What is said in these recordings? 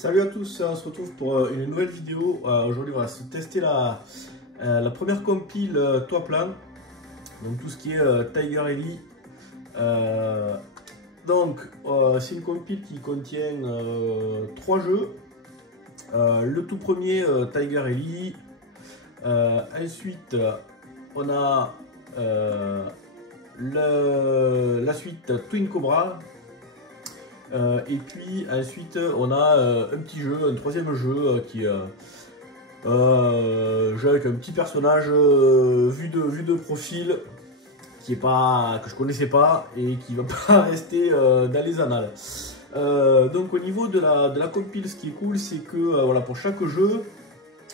Salut à tous, on se retrouve pour une nouvelle vidéo. Aujourd'hui, on va se tester la première compile toit plan. Donc tout ce qui est Tiger Ellie. C'est une compile qui contient 3 jeux. Le tout premier, Tiger Ellie. Ensuite, on a la suite Twin Cobra. Et puis ensuite on a un petit jeu, un troisième jeu qui est jeu avec un petit personnage vu de profil que je connaissais pas et qui va pas rester dans les annales. Donc au niveau de la compile, ce qui est cool, c'est que voilà, pour chaque jeu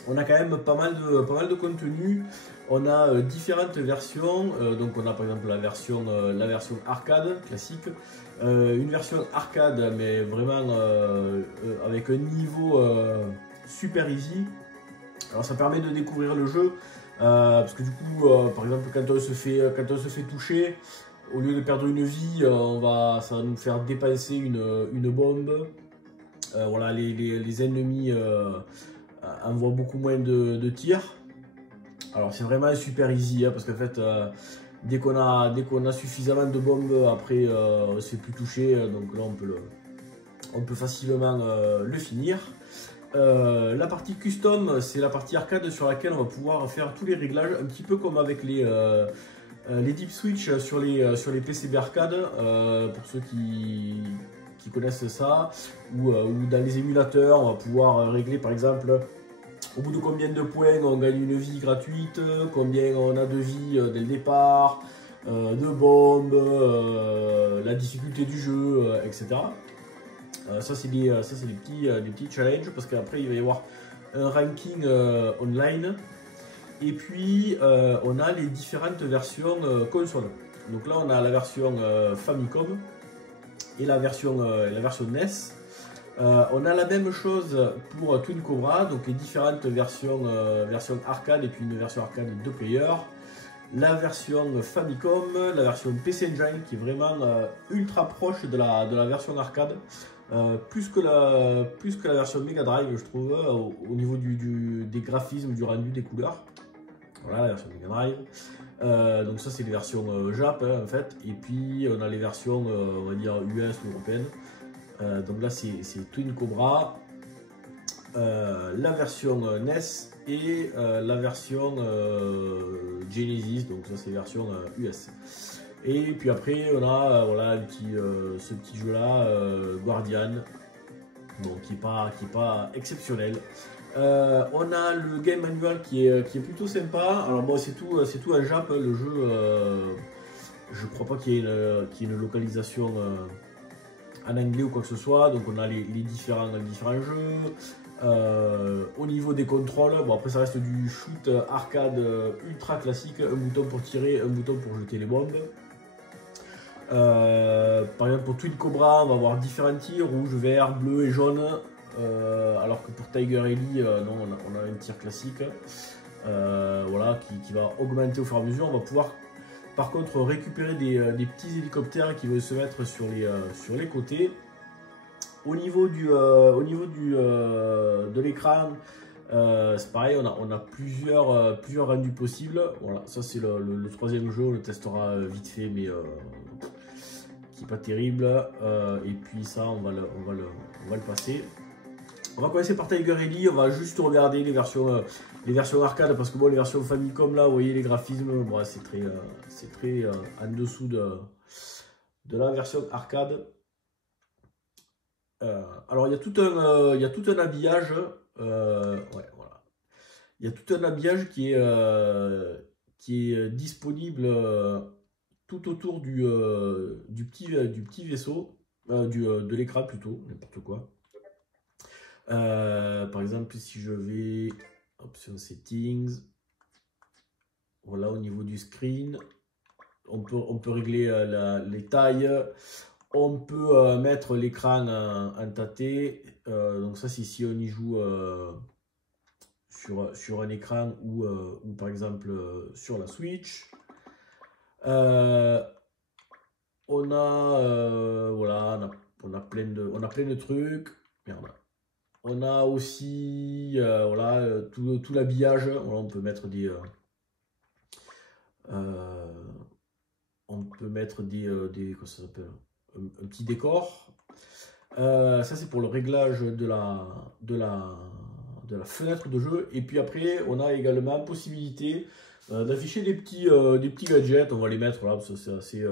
on a quand même pas mal de contenu. On a différentes versions, donc on a par exemple la version arcade classique, une version arcade mais vraiment avec un niveau super easy. Alors ça permet de découvrir le jeu, parce que du coup par exemple quand on se fait toucher, au lieu de perdre une vie, ça va nous faire dépenser une bombe. Voilà, les ennemis envoient beaucoup moins de tirs. Alors c'est vraiment super easy, hein, parce qu'en fait dès qu'on a suffisamment de bombes, après on ne se fait plus toucher, donc là on peut facilement le finir. La partie custom, c'est la partie arcade sur laquelle on va pouvoir faire tous les réglages, un petit peu comme avec les deep switch sur les PCB arcade, pour ceux qui connaissent ça, ou dans les émulateurs on va pouvoir régler par exemple au bout de combien de points on gagne une vie gratuite, combien on a de vie dès le départ, de bombes, la difficulté du jeu, etc. Ça c'est des petits challenges, parce qu'après il va y avoir un ranking online. Et puis on a les différentes versions console. Donc là on a la version Famicom et la version NES. On a la même chose pour Twin Cobra, donc les différentes versions arcade et puis une version arcade 2 player. La version Famicom, la version PC Engine qui est vraiment ultra proche de la version arcade, plus que la version Mega Drive, je trouve, au niveau des graphismes, du rendu, des couleurs. Voilà la version Mega Drive. Donc ça c'est les versions Jap, hein, en fait, et puis on a les versions on va dire US ou européennes. Donc là c'est Twin Cobra, la version NES et la version Genesis, donc ça c'est version US. Et puis après on a voilà ce petit jeu là, Guardian, bon, qui est pas exceptionnel. On a le game manual qui est plutôt sympa. Alors bon, c'est tout en Jap, le jeu. Je crois pas qu'il y ait une localisation en anglais ou quoi que ce soit. Donc on a les différents jeux. Au niveau des contrôles, bon après ça reste du shoot arcade ultra classique, un bouton pour tirer, un bouton pour jeter les bombes. Par exemple pour Twin Cobra on va avoir différents tirs, rouge, vert, bleu et jaune, alors que pour Tiger Ellie non, on a un tir classique, voilà, qui va augmenter au fur et à mesure. On va pouvoir par contre récupérer des petits hélicoptères qui vont se mettre sur les côtés. Au niveau de l'écran, c'est pareil, on a plusieurs rendus possibles. Voilà, ça c'est le troisième jeu, on le testera vite fait, mais qui n'est pas terrible. Et puis ça, on va le passer. On va commencer par Tiger Ellie, on va juste regarder les versions arcade, parce que bon, les versions Famicom là, vous voyez les graphismes, bon, c'est très en dessous de la version arcade. Alors il y a tout un habillage, ouais, voilà. Il y a tout un habillage qui est disponible tout autour du petit vaisseau, de l'écran plutôt, n'importe quoi. Par exemple, si je vais option settings, voilà, au niveau du screen, on peut régler les tailles. On peut mettre l'écran en tâté, donc ça c'est si on y joue sur un écran ou par exemple sur la Switch. Voilà, on a plein de trucs. Merde. On a aussi voilà, tout l'habillage. Voilà, on peut mettre des... comment ça s'appelle, un petit décor. Ça c'est pour le réglage de la fenêtre de jeu. Et puis après on a également possibilité d'afficher des petits gadgets. On va les mettre là parce que c'est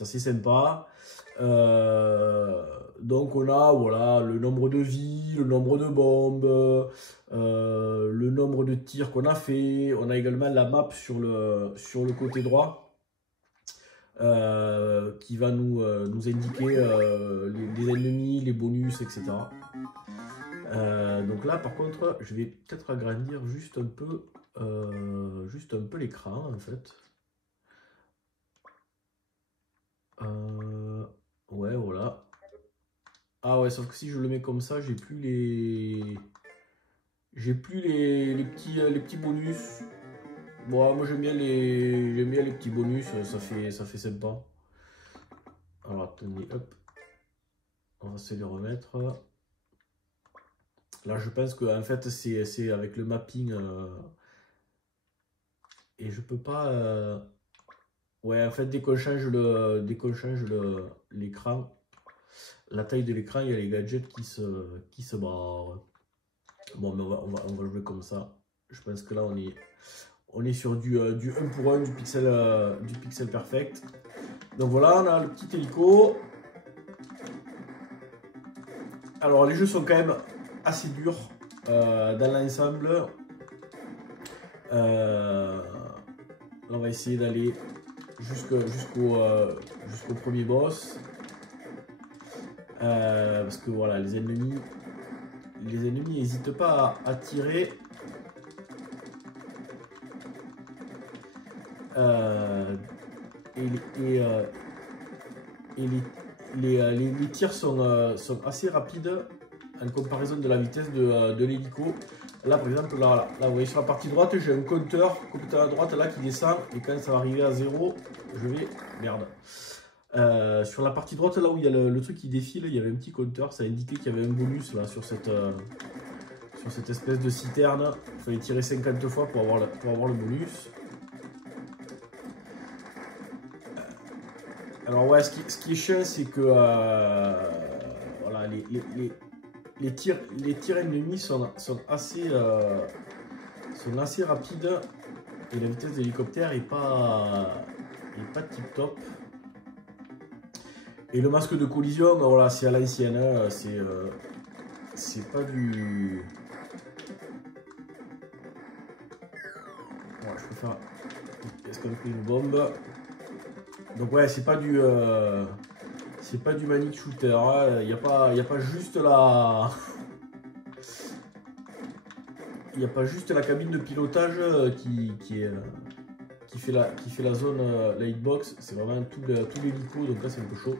assez sympa. Donc on a voilà, le nombre de vies, le nombre de bombes, le nombre de tirs qu'on a fait. On a également la map sur le côté droit. Qui va nous indiquer les ennemis, les bonus, etc. Donc là, par contre, je vais peut-être agrandir juste un peu l'écran, en fait. Ouais, voilà. Ah ouais, sauf que si je le mets comme ça, j'ai plus les petits bonus. Bon, moi j'aime bien les petits bonus, ça fait sympa. Alors attendez, hop. On va se les remettre. Là je pense que en fait c'est avec le mapping et je peux pas. Ouais, en fait dès qu'on change l'écran, la taille de l'écran, il y a les gadgets qui se barrent. Bon, mais on va jouer comme ça. Je pense que là on est sur du 1 pour 1, du pixel perfect. Donc voilà, on a le petit hélico. Alors les jeux sont quand même assez durs dans l'ensemble. Là on va essayer d'aller jusqu'au premier boss. Parce que voilà, les ennemis n'hésitent pas à tirer. Les tirs sont assez rapides en comparaison de la vitesse de l'hélico. Là par exemple, là vous voyez sur la partie droite, j'ai un compteur complètement à droite là qui descend, et quand ça va arriver à 0, je vais... Merde. Sur la partie droite là où il y a le truc qui défile, il y avait un petit compteur, ça indiquait qu'il y avait un bonus là sur cette espèce de citerne. Il fallait tirer 50 fois pour avoir le bonus. Alors ouais, ce qui est chiant, c'est que voilà, les tirs ennemis sont assez rapides, et la vitesse de l'hélicoptère est pas tip top. Et le masque de collision, voilà, c'est à l'ancienne, hein, c'est pas du... Ouais, je préfère escalader une bombe. Donc ouais, c'est pas du manic shooter, hein. Il n'y a pas juste la... Il n'y a pas juste la cabine de pilotage qui fait la zone, la hitbox. C'est vraiment tout l'hélico, donc là c'est un peu chaud.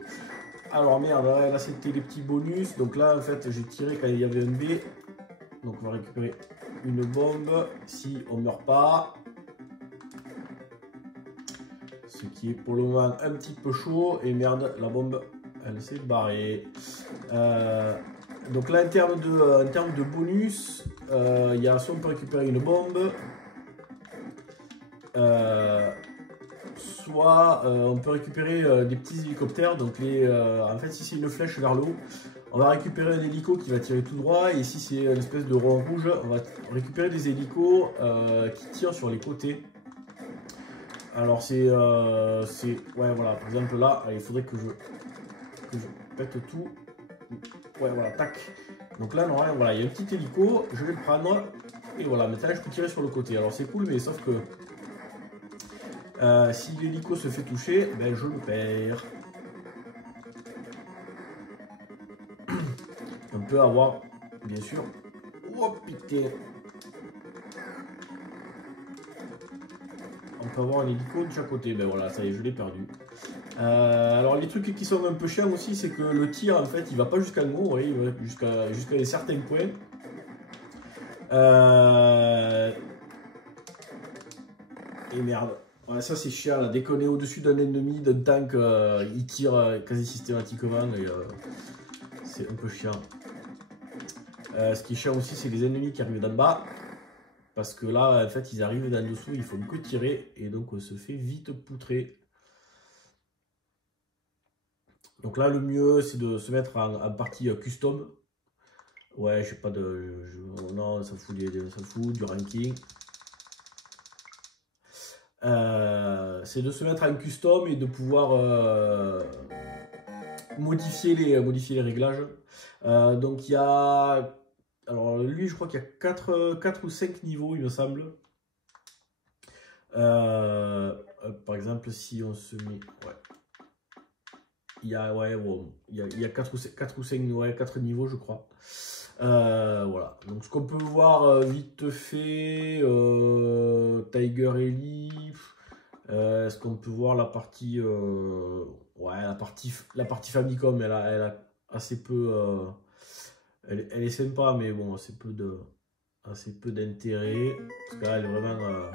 Alors merde, là c'était les petits bonus. Donc là en fait j'ai tiré quand il y avait un B. Donc on va récupérer une bombe si on meurt pas. Ce qui est pour le moment un petit peu chaud. Et merde, la bombe elle s'est barrée. Donc là en termes de bonus, il y a soit on peut récupérer une bombe, soit on peut récupérer des petits hélicoptères. Donc en fait si c'est une flèche vers le haut, on va récupérer un hélico qui va tirer tout droit, et si c'est une espèce de rond rouge, on va récupérer des hélicos qui tirent sur les côtés. Alors c'est ouais voilà, par exemple là il faudrait que je pète tout. Ouais voilà, tac. Donc là normalement voilà, il y a un petit hélico, je vais le prendre, et voilà, maintenant je peux tirer sur le côté. Alors c'est cool, mais sauf que si l'hélico se fait toucher, ben je le perds. On peut avoir bien sûr... Oh putain. On peut avoir un hélico de chaque côté. Ben voilà, ça y est, je l'ai perdu. Alors les trucs qui sont un peu chiants aussi, c'est que le tir en fait il va pas jusqu'en haut, ouais, il va jusqu'à certains points. Et merde, ouais, ça c'est chiant là. Dès qu'on est au-dessus d'un ennemi, d'un tank, il tire quasi systématiquement, et c'est un peu chiant. Ce qui est chiant aussi, c'est les ennemis qui arrivent d'en bas. Parce que là, en fait, ils arrivent d'en dessous, ils font que tirer. Et donc, on se fait vite poutrer. Donc là, le mieux, c'est de se mettre en partie custom. Ouais, j'ai pas de... non, ça fout, ça fout du ranking. C'est de se mettre en custom et de pouvoir modifier les réglages. Donc il y a... Alors lui, je crois qu'il y a 4 ou 5 niveaux, il me semble. Par exemple, si on se met... Ouais. Il y a, ouais, bon, il y a 4 ou 5 ouais, 4 niveaux, je crois. Voilà. Donc ce qu'on peut voir vite fait, Tiger Ellie. Est-ce qu'on peut voir la partie... ouais, la partie Famicom, elle a assez peu... elle est sympa, mais bon, assez peu d'intérêt. Parce que là, elle est vraiment...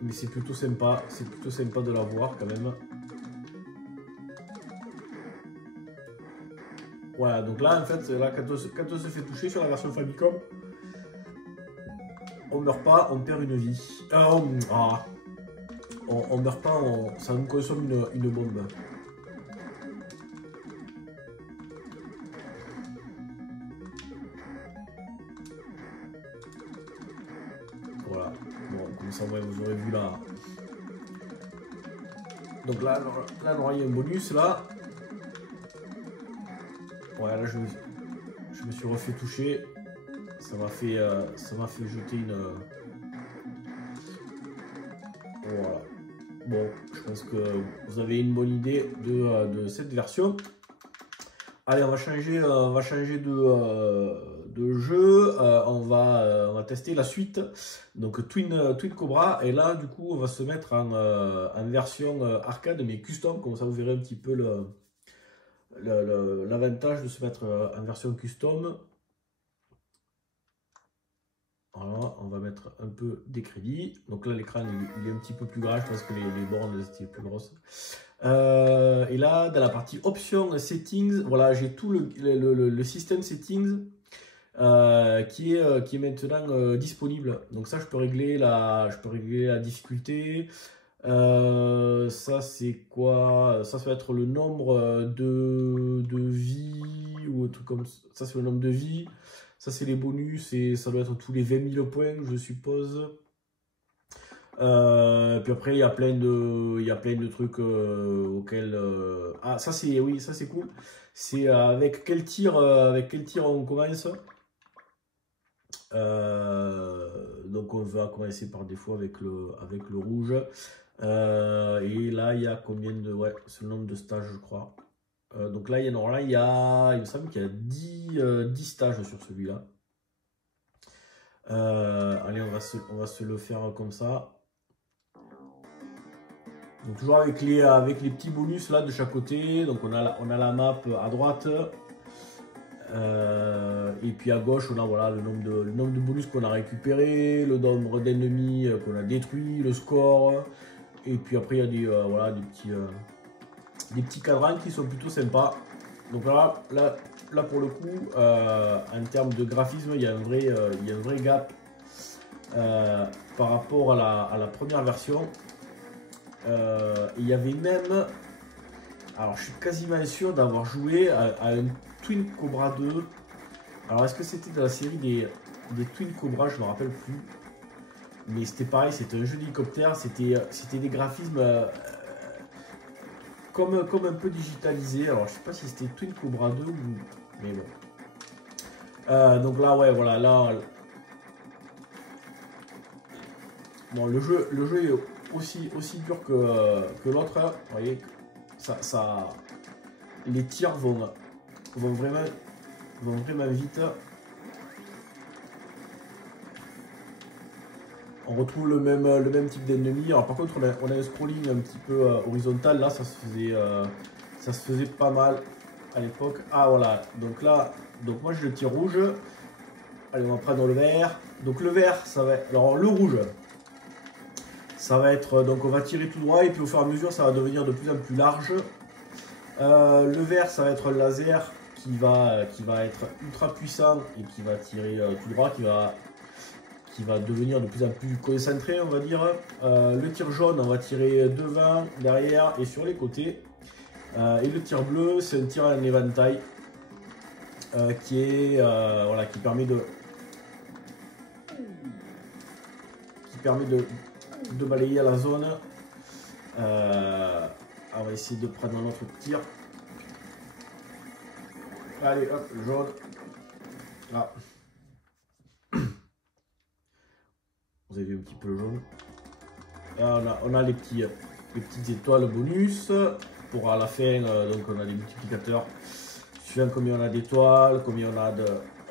mais c'est plutôt sympa de la voir quand même. Voilà, donc là en fait, là, quand on se fait toucher sur la version Famicom, on meurt pas, on perd une vie. On meurt pas, ça nous consomme une bombe. Voilà, bon, comme ça ouais, vous aurez vu là. Donc là, il y a un bonus là. Ouais, là je me suis refait toucher. Ça m'a fait jeter une... Voilà. Bon, je pense que vous avez une bonne idée de cette version. Allez, on va changer de jeu. On va tester la suite. Donc Twin Cobra. Et là, du coup, on va se mettre en version arcade, mais custom. Comme ça, vous verrez un petit peu l'avantage de se mettre en version custom. Voilà, on va mettre un peu des crédits. Donc là, l'écran il est un petit peu plus grand. Je pense que les bornes étaient plus grosses. Et là, dans la partie options settings, voilà, j'ai tout le système settings qui est maintenant disponible. Donc ça, je peux régler la difficulté. Ça, c'est quoi? Ça va être le nombre de vies ou un truc comme ça. Ça, c'est le nombre de vies. Ça, c'est les bonus et ça doit être tous les 20 000 points, je suppose. Puis après, il y a plein de trucs auxquels... Ah, ça, c'est oui, ça, c'est cool. C'est avec quel tir on commence. Donc, on va commencer par défaut avec le rouge. Et là, il y a combien de... Ouais, c'est le nombre de stages, je crois. Donc là, il me semble qu'il y a 10 stages sur celui-là. Allez, on va se le faire comme ça. Donc toujours avec les petits bonus là de chaque côté. Donc on a la map à droite. Et puis à gauche, on a voilà, le nombre de bonus qu'on a récupéré, le nombre d'ennemis qu'on a détruit, le score. Et puis après, il y a voilà, des petits cadrans qui sont plutôt sympas. Donc là pour le coup, en termes de graphisme, il y a un vrai gap par rapport à la première version. Il y avait même, alors je suis quasiment sûr d'avoir joué à un Twin Cobra 2. Alors est-ce que c'était dans la série des Twin Cobra, je ne me rappelle plus. Mais c'était pareil, c'était un jeu d'hélicoptère, c'était des graphismes comme un peu digitalisés. Alors je sais pas si c'était Twin Cobra 2 ou... Mais bon. Donc là, ouais, voilà, là... Bon, le jeu est aussi dur que l'autre. Vous voyez, les tirs vont vraiment vite. On retrouve le même type d'ennemi. Alors par contre, on a un scrolling un petit peu horizontal. Là, ça se faisait pas mal à l'époque. Ah voilà, donc là, moi j'ai le tir rouge. Allez, on va prendre le vert. Donc le vert, ça va être... Alors le rouge, Ça va être, donc on va tirer tout droit et puis au fur et à mesure ça va devenir de plus en plus large. Le vert ça va être un laser qui va être ultra puissant et qui va tirer tout droit, qui va devenir de plus en plus concentré, on va dire. Le tir jaune, on va tirer devant, derrière et sur les côtés. Et le tir bleu, c'est un tir en éventail voilà, qui permet de balayer à la zone. On va essayer de prendre un autre tir. Allez, hop, jaune. Là. Vous avez vu un petit peu le jaune. Là, on a les petites étoiles bonus. Pour à la fin, donc on a des multiplicateurs. Suivant combien on a d'étoiles, combien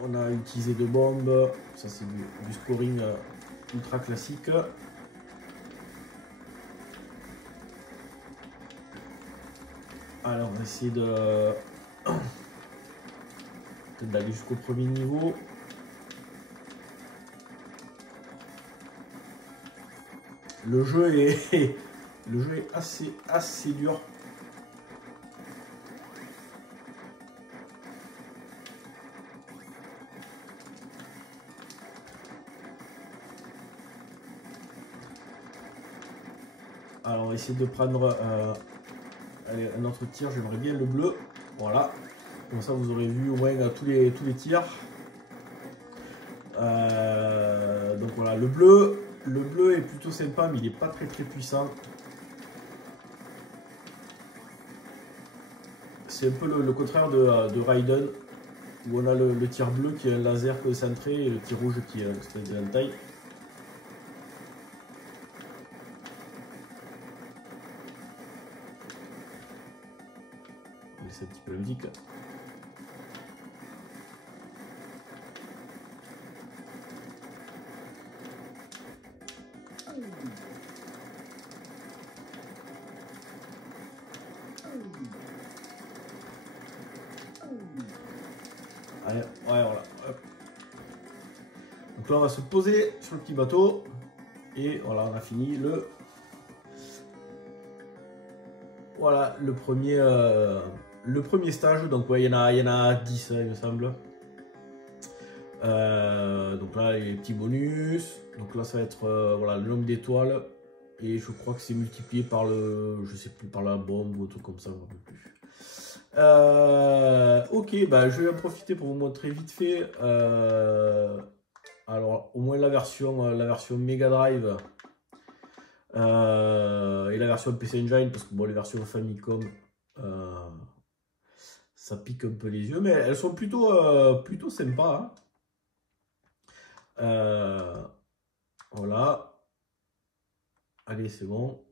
on a utilisé de bombes. Ça c'est du scoring ultra classique. Alors on va essayer d'aller jusqu'au premier niveau. Le jeu est assez dur. Alors on va essayer de prendre allez, un autre tir, j'aimerais bien le bleu. Voilà. Comme ça vous aurez vu au moins tous les tirs. Donc voilà, le bleu est plutôt sympa, mais il n'est pas très puissant. C'est un peu le contraire de Raiden, où on a le tir bleu qui est un laser concentré et le tir rouge qui est un espèce d'éventail. On va laisser un petit peu la musique. Allez, ouais, voilà. Hop. Donc là, on va se poser sur le petit bateau. Et voilà, on a fini voilà, le premier stage. Donc ouais, il y en a 10, il me semble. Donc là, les petits bonus. Donc là, ça va être voilà, le nombre d'étoiles. Et je crois que c'est multiplié par je sais plus, par la bombe ou un truc comme ça, je ne me rappelle plus. Ok, bah, je vais en profiter pour vous montrer vite fait. Alors, au moins la version Mega Drive et la version PC Engine, parce que bon, les versions Famicom, ça pique un peu les yeux, mais elles sont plutôt sympas. Hein. Voilà. Allez, c'est bon.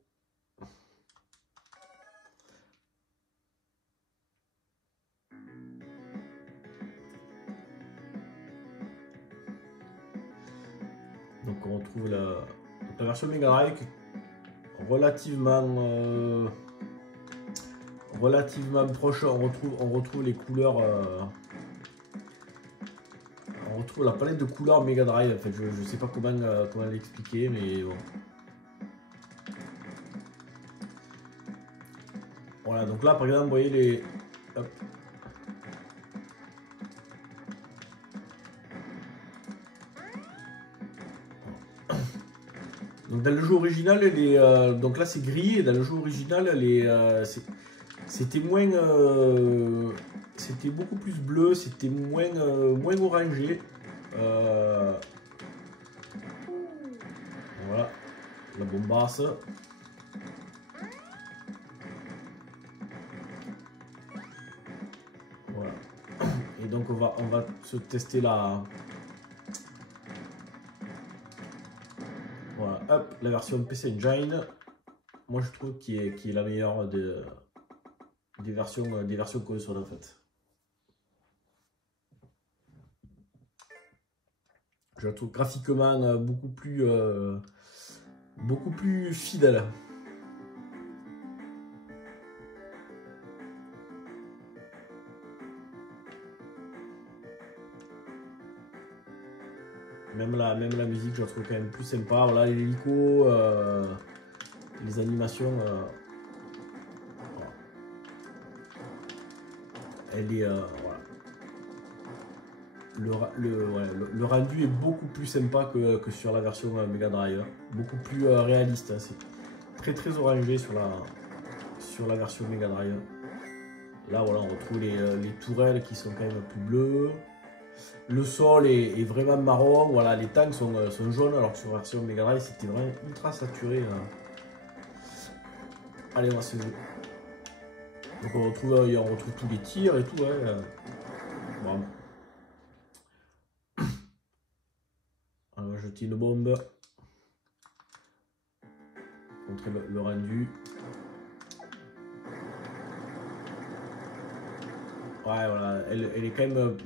Donc on retrouve la version Mega Drive relativement proche. On retrouve les couleurs. On retrouve la palette de couleurs Mega Drive. En fait, je sais pas comment l'expliquer, mais bon. Voilà, donc là par exemple, vous voyez les. Hop. Donc dans le jeu original, donc là c'est gris, et dans le jeu original, c'était c'était beaucoup plus bleu, c'était moins orangé. Voilà, la bombasse. Voilà. Et donc on va se tester la. Voilà, hop, la version PC Engine. Moi je trouve qui est la meilleure des versions console en fait. Je la trouve graphiquement beaucoup plus fidèle. Même la musique, je la trouve quand même plus sympa. Voilà, les hélicos, les animations. Voilà. Elle est. Voilà. Le rendu est beaucoup plus sympa que sur la version Mega Drive. Beaucoup plus réaliste. Hein. C'est très orangé sur la version Mega Drive. Là, voilà, on retrouve les tourelles qui sont quand même plus bleues. Le sol est vraiment marron. Voilà, les tanks sont jaunes, alors que sur la version Mega Drive, c'était vraiment ultra saturé. Allez, on va se jouer. Donc, on retrouve tous les tirs et tout. Ouais. Bon. On va jeter une bombe. Montrer le rendu. Ouais, voilà, elle est quand même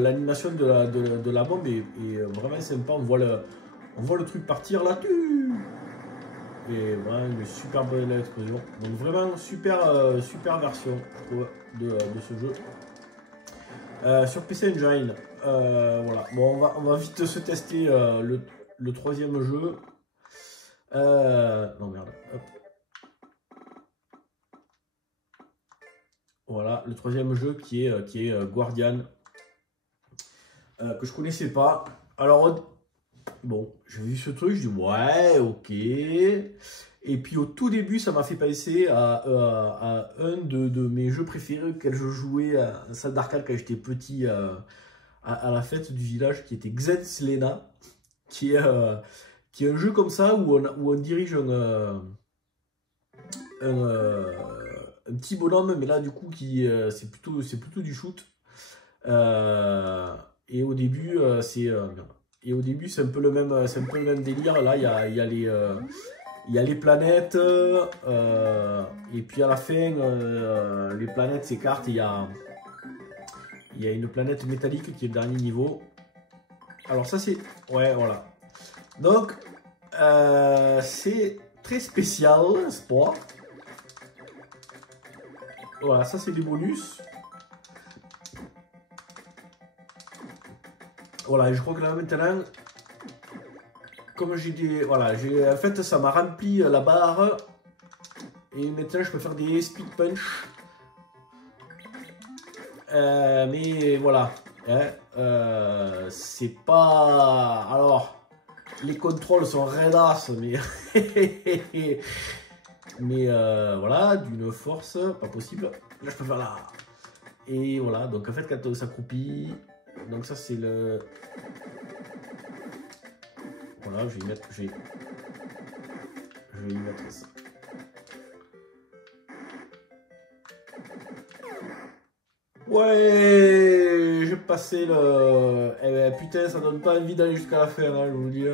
l'animation de la bombe est vraiment sympa. On voit le truc partir là. Et vraiment une super belle explosion. Donc vraiment super version, je trouve, de ce jeu. Sur PC Engine, voilà. Bon, on va vite se tester le troisième jeu. Non merde. Hop. Voilà, le troisième jeu qui est Guardian, que je connaissais pas. Alors, bon, j'ai vu ce truc, je dis ouais, ok. Et puis au tout début, ça m'a fait penser à un de mes jeux préférés auxquels je jouais en salle d'arcade quand j'étais petit à la fête du village, qui était Xenslena, qui est un jeu comme ça où on dirige un petit bonhomme, mais là du coup c'est plutôt du shoot. Et au début c'est un peu le même délire. Là il y a les planètes et puis à la fin les planètes s'écartent. Il y a une planète métallique qui est le dernier niveau. Alors ça c'est ouais, voilà. Donc c'est très spécial, sport. Voilà, ça c'est des bonus. Voilà, et je crois que là maintenant, comme j'ai des... Voilà, en fait ça m'a rempli la barre. Et maintenant je peux faire des speed punch. Mais voilà. Hein, c'est pas... Alors, les contrôles sont raidas, mais... Mais voilà, d'une force, pas possible. Là, je peux faire là. Et voilà, donc en fait, quand on s'accroupit, donc ça, c'est le... Voilà, je vais y mettre ça. Ouais, j'ai passé le... Eh ben, putain, ça donne pas envie d'aller jusqu'à la fin, hein, je vous le dis.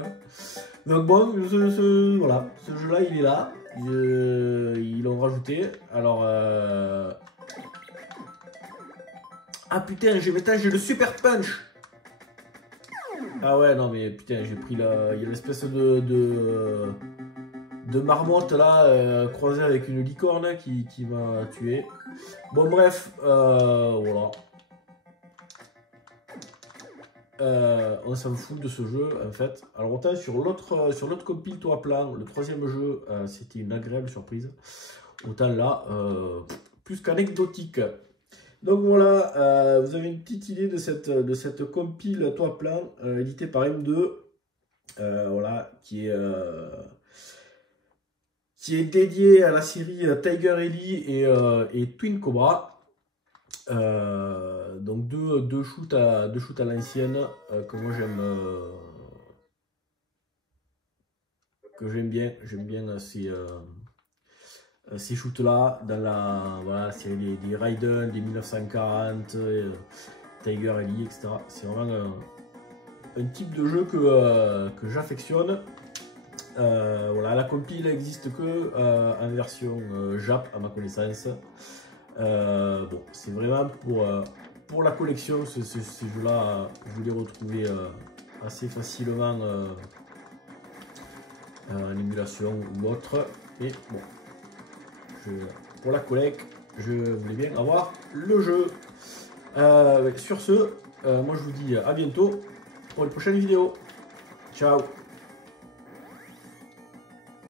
Donc bon, voilà, ce jeu-là, il est là. Ils l'ont rajouté. Alors... Ah putain, j'ai le super punch. Ah ouais, non mais putain, j'ai pris la... Il y a l'espèce de marmotte là, croisée avec une licorne qui m'a tué. Bon bref, voilà. On s'en fout de ce jeu en fait. Alors autant sur l'autre compile toi plan, le troisième jeu, c'était une agréable surprise. Autant là, plus qu'anecdotique. Donc voilà, vous avez une petite idée de cette compile toi plan éditée par M2, voilà, qui est dédiée à la série Tiger Ellie et Twin Cobra. Donc deux shoots à l'ancienne que moi j'aime bien ces shoots là dans la série des Raiden, des 1940, Tiger Ellie, etc. C'est vraiment un type de jeu que j'affectionne. Voilà, la compile n'existe que en version Jap à ma connaissance. Bon, c'est vraiment pour la collection, ces jeux-là, vous les retrouvez assez facilement en émulation ou autre. Et bon, pour la collecte, je voulais bien avoir le jeu. Sur ce, moi je vous dis à bientôt. pour une prochaine vidéo. Ciao.